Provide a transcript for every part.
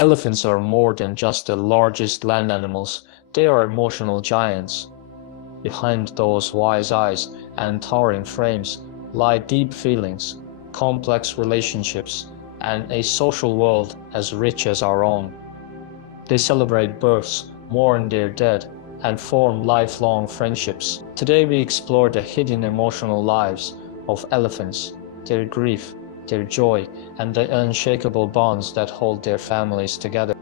Elephants are more than just the largest land animals, they are emotional giants. Behind those wise eyes and towering frames lie deep feelings, complex relationships, and a social world as rich as our own. They celebrate births, mourn their dead, and form lifelong friendships. Today we explore the hidden emotional lives of elephants, their grief, their joy, and the unshakable bonds that hold their families together.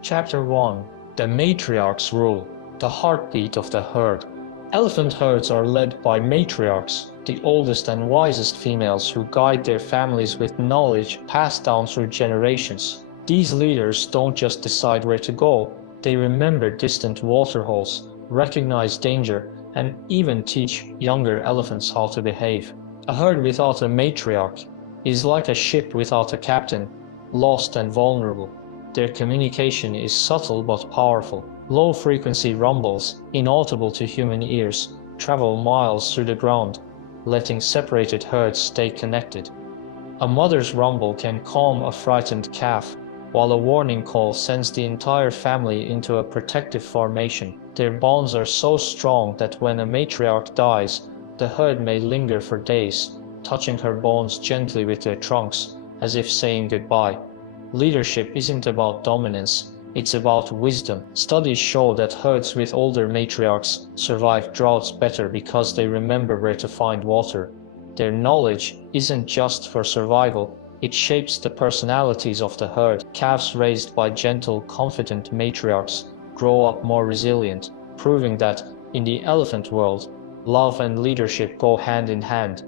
Chapter 1: The Matriarch's Rule, the heartbeat of the herd. Elephant herds are led by matriarchs, the oldest and wisest females who guide their families with knowledge passed down through generations. These leaders don't just decide where to go, they remember distant waterholes, recognize danger, and even teach younger elephants how to behave. A herd without a matriarch is like a ship without a captain, lost and vulnerable. Their communication is subtle but powerful. Low-frequency rumbles, inaudible to human ears, travel miles through the ground, letting separated herds stay connected. A mother's rumble can calm a frightened calf, while a warning call sends the entire family into a protective formation. Their bonds are so strong that when a matriarch dies, the herd may linger for days, touching her bones gently with their trunks, as if saying goodbye. Leadership isn't about dominance, it's about wisdom. Studies show that herds with older matriarchs survive droughts better because they remember where to find water. Their knowledge isn't just for survival, it shapes the personalities of the herd. Calves raised by gentle, confident matriarchs grow up more resilient, proving that, in the elephant world, love and leadership go hand in hand.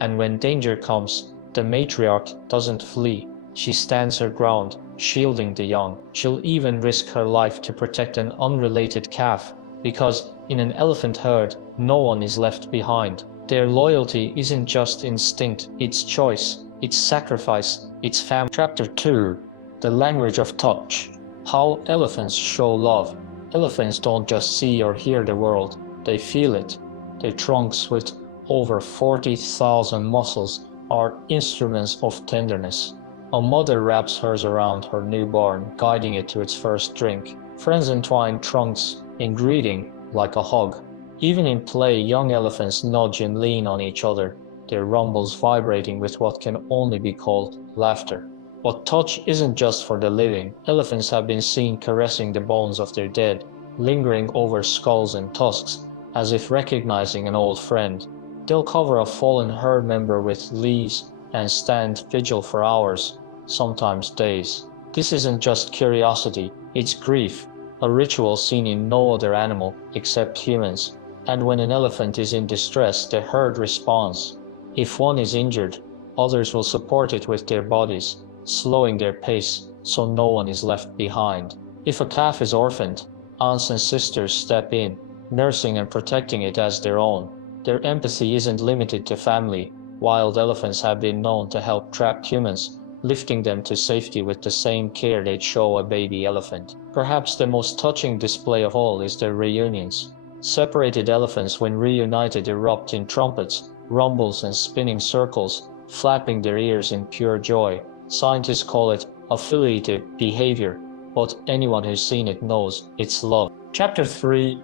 And when danger comes, the matriarch doesn't flee. She stands her ground, shielding the young. She'll even risk her life to protect an unrelated calf, because in an elephant herd, no one is left behind. Their loyalty isn't just instinct, it's choice, it's sacrifice, it's family. Chapter 2: The Language of Touch. How elephants show love. Elephants don't just see or hear the world, they feel it. Their trunks, with over 40,000 muscles, are instruments of tenderness. A mother wraps hers around her newborn, guiding it to its first drink. Friends entwine trunks in greeting, like a hug. Even in play, young elephants nudge and lean on each other, their rumbles vibrating with what can only be called laughter. But touch isn't just for the living. Elephants have been seen caressing the bones of their dead, lingering over skulls and tusks, as if recognizing an old friend. They'll cover a fallen herd member with leaves and stand vigil for hours, sometimes days. This isn't just curiosity, it's grief, a ritual seen in no other animal except humans. And when an elephant is in distress, the herd responds. If one is injured, others will support it with their bodies, slowing their pace so no one is left behind. If a calf is orphaned, aunts and sisters step in, nursing and protecting it as their own. Their empathy isn't limited to family. Wild elephants have been known to help trapped humans, lifting them to safety with the same care they'd show a baby elephant. Perhaps the most touching display of all is their reunions. Separated elephants, when reunited, erupt in trumpets, rumbles, and spinning circles, flapping their ears in pure joy. Scientists call it affiliative behavior, but anyone who's seen it knows it's love. Chapter 3: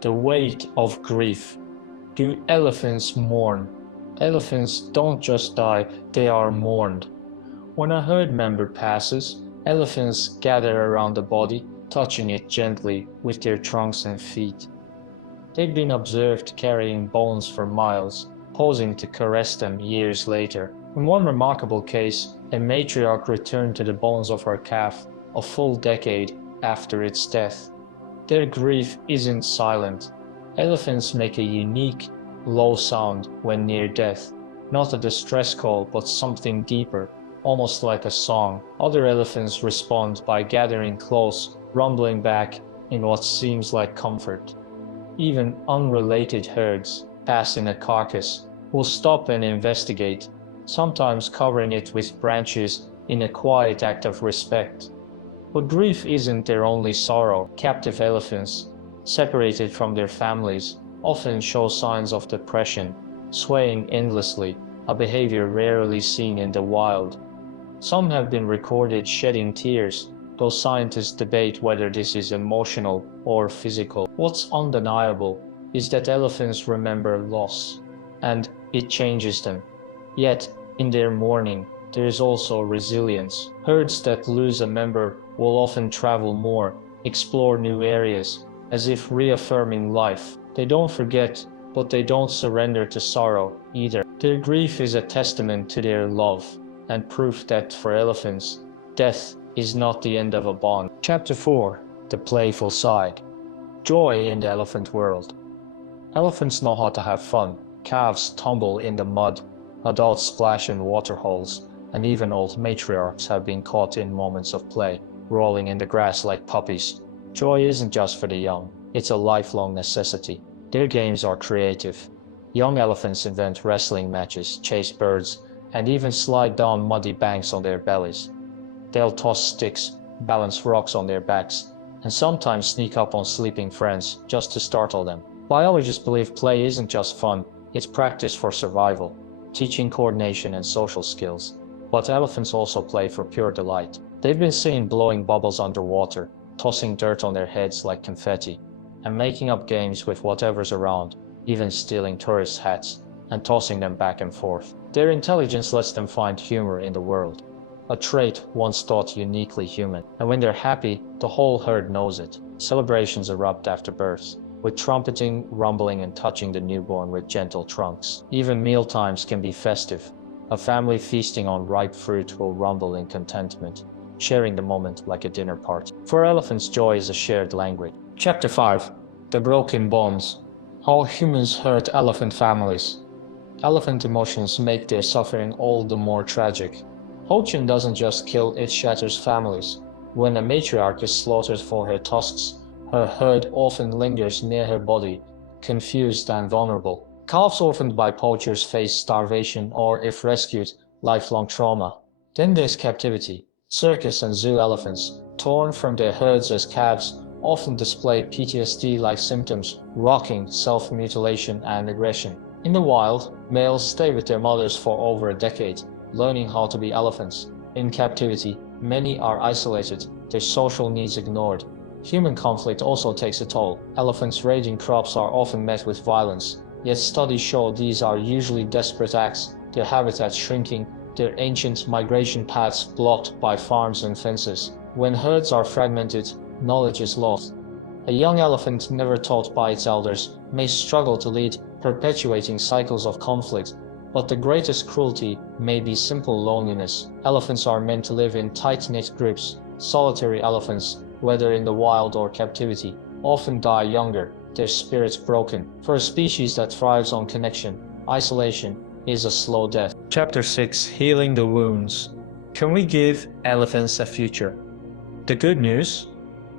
The Weight of Grief. Do elephants mourn? Elephants don't just die, they are mourned. When a herd member passes, elephants gather around the body, touching it gently with their trunks and feet. They've been observed carrying bones for miles, posing to caress them years later. In one remarkable case, a matriarch returned to the bones of her calf a full decade after its death. Their grief isn't silent. Elephants make a unique, low sound when near death, not a distress call but something deeper, almost like a song. Other elephants respond by gathering close, rumbling back in what seems like comfort. Even unrelated herds, passing a carcass, will stop and investigate, sometimes covering it with branches in a quiet act of respect. But grief isn't their only sorrow. Captive elephants, separated from their families, often show signs of depression, swaying endlessly, a behavior rarely seen in the wild. Some have been recorded shedding tears, though scientists debate whether this is emotional or physical. What's undeniable is that elephants remember loss, and it changes them. Yet, in their mourning, there is also resilience. Herds that lose a member will often travel more, explore new areas, as if reaffirming life. They don't forget, but they don't surrender to sorrow either. Their grief is a testament to their love, and proof that for elephants, death is not the end of a bond. Chapter 4: The Playful Side. Joy in the elephant world. Elephants know how to have fun. Calves tumble in the mud, adults splash in waterholes, and even old matriarchs have been caught in moments of play, rolling in the grass like puppies. Joy isn't just for the young, it's a lifelong necessity. Their games are creative. Young elephants invent wrestling matches, chase birds, and even slide down muddy banks on their bellies. They'll toss sticks, balance rocks on their backs, and sometimes sneak up on sleeping friends just to startle them. Biologists believe play isn't just fun, it's practice for survival, teaching coordination and social skills. But elephants also play for pure delight. They've been seen blowing bubbles underwater, tossing dirt on their heads like confetti, and making up games with whatever's around, even stealing tourist hats and tossing them back and forth. Their intelligence lets them find humor in the world, a trait once thought uniquely human. And when they're happy, the whole herd knows it. Celebrations erupt after birth, with trumpeting, rumbling, and touching the newborn with gentle trunks. Even meal times can be festive. A family feasting on ripe fruit will rumble in contentment, sharing the moment like a dinner party. For elephants, joy is a shared language. Chapter 5: The Broken Bonds. How humans hurt elephant families. Elephant emotions make their suffering all the more tragic. Poaching doesn't just kill, it shatters families. When a matriarch is slaughtered for her tusks, her herd often lingers near her body, confused and vulnerable. Calves orphaned by poachers face starvation or, if rescued, lifelong trauma. Then there's captivity. Circus and zoo elephants, torn from their herds as calves, often display PTSD-like symptoms, rocking, self-mutilation, and aggression. In the wild, males stay with their mothers for over a decade, learning how to be elephants. In captivity, many are isolated, their social needs ignored. Human conflict also takes a toll. Elephants raiding crops are often met with violence, yet studies show these are usually desperate acts, their habitats shrinking, their ancient migration paths blocked by farms and fences. When herds are fragmented, knowledge is lost. A young elephant never taught by its elders may struggle to lead, perpetuating cycles of conflict. But the greatest cruelty may be simple loneliness. Elephants are meant to live in tight-knit groups. Solitary elephants, whether in the wild or captivity, often die younger, their spirits broken. For a species that thrives on connection, isolation is a slow death. Chapter 6: Healing the Wounds. Can we give elephants a future? The good news?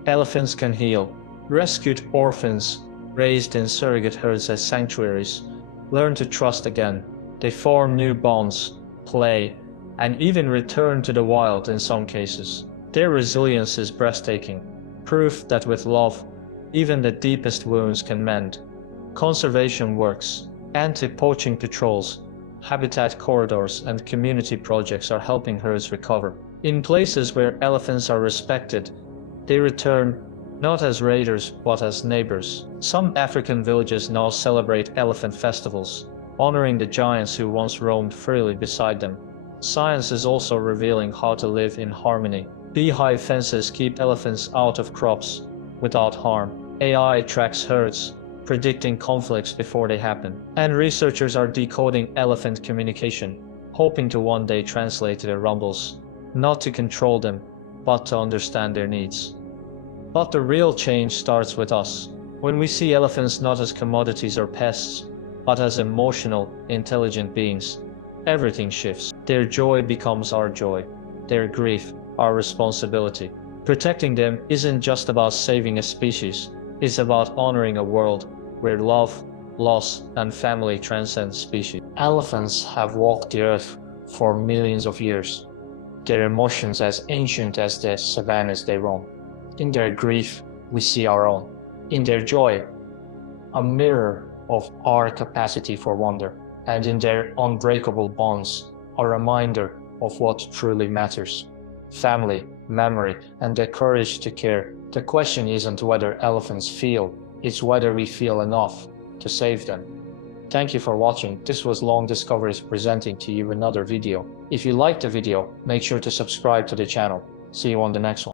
Elephants can heal. Rescued orphans, raised in surrogate herds as sanctuaries, learn to trust again. They form new bonds, play, and even return to the wild in some cases. Their resilience is breathtaking, proof that with love, even the deepest wounds can mend. Conservation works, anti-poaching patrols, habitat corridors, and community projects are helping herds recover. In places where elephants are respected, they return not as raiders but as neighbors. Some African villages now celebrate elephant festivals, honoring the giants who once roamed freely beside them. Science is also revealing how to live in harmony. Beehive fences keep elephants out of crops without harm. AI tracks herds, predicting conflicts before they happen. And researchers are decoding elephant communication, hoping to one day translate their rumbles, not to control them, but to understand their needs. But the real change starts with us. When we see elephants not as commodities or pests, but as emotional, intelligent beings, everything shifts. Their joy becomes our joy, their grief our responsibility. Protecting them isn't just about saving a species, it's about honoring a world where love, loss, and family transcend species. Elephants have walked the earth for millions of years, their emotions as ancient as the savannas they roam. In their grief, we see our own. In their joy, a mirror of our capacity for wonder. And in their unbreakable bonds, a reminder of what truly matters: family, memory, and the courage to care. The question isn't whether elephants feel, it's whether we feel enough to save them. Thank you for watching. This was Long Discoveries presenting to you another video. If you liked the video, make sure to subscribe to the channel. See you on the next one.